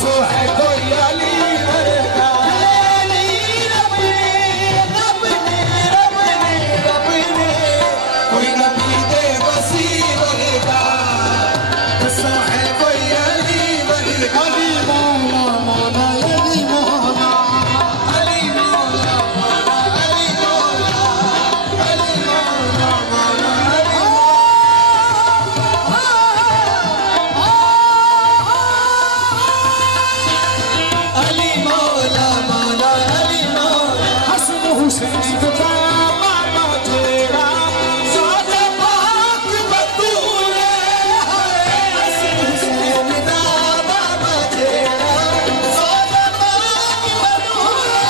दसो है कोई अली वर्गा। रब ने कोई नबी दे वसी वर्गा। दसो है कोई अली वर्गा। अली मौला मौला अली मौला अली मौला मौला अली मौला अली मौला मौला अली मौला मौला अली मौला। हसन हुसैन का बाबा तेरा सादा पाक बतूले है। हसन हुसैन का बाबा तेरा सादा पाक बतूले।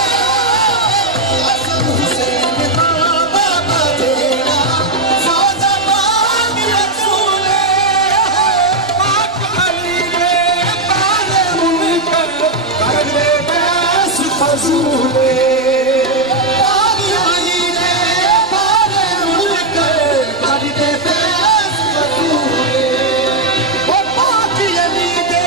हसन हुसैन का बाबा तेरा सादा पाक बतूले। पाक अली ने पाले मुनकर कर दे बैस फजूले। पाक अली ने पाले मुनकर कर दे बैस फजूले। ओ पाक अली ने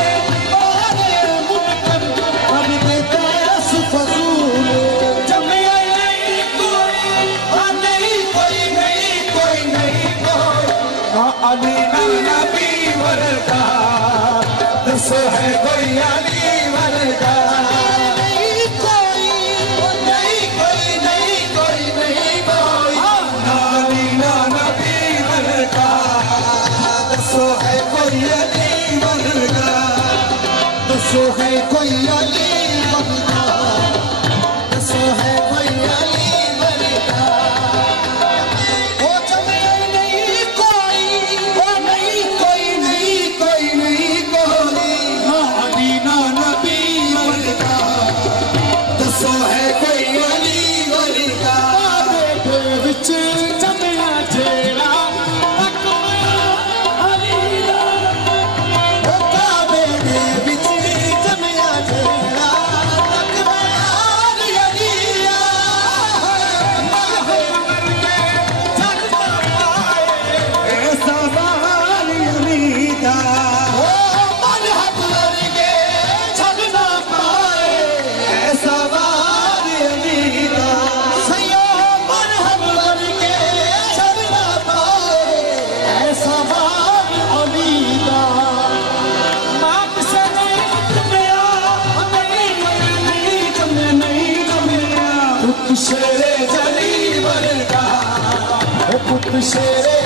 पाले मुनकर कर दे बैस फजूले। जमिया नहीं कोई नहीं कोई नहीं कोई नहीं कोई ना अली ना नबी वर्गा। दसो है कोई अली वर्गा। नहीं कोई नहीं कोई नहीं कोई नहीं कोई ना अली ना नबी वर्गा। दसो है कोई अली वर्गा। दसो है कोई अली वर्गा। दसो है कोई अली वर्गा। ओ जमे नहीं कोई नहीं कोई नहीं कोई नहीं कोई ना अली ना नबी वर्गा। दसो है कोई अली वर्गा। काबे दे विच जमिया जेड़ा अली दा। ओ काबे दे विच जमिया जेड़ा शेरे जली वर्गा। पुत शेरे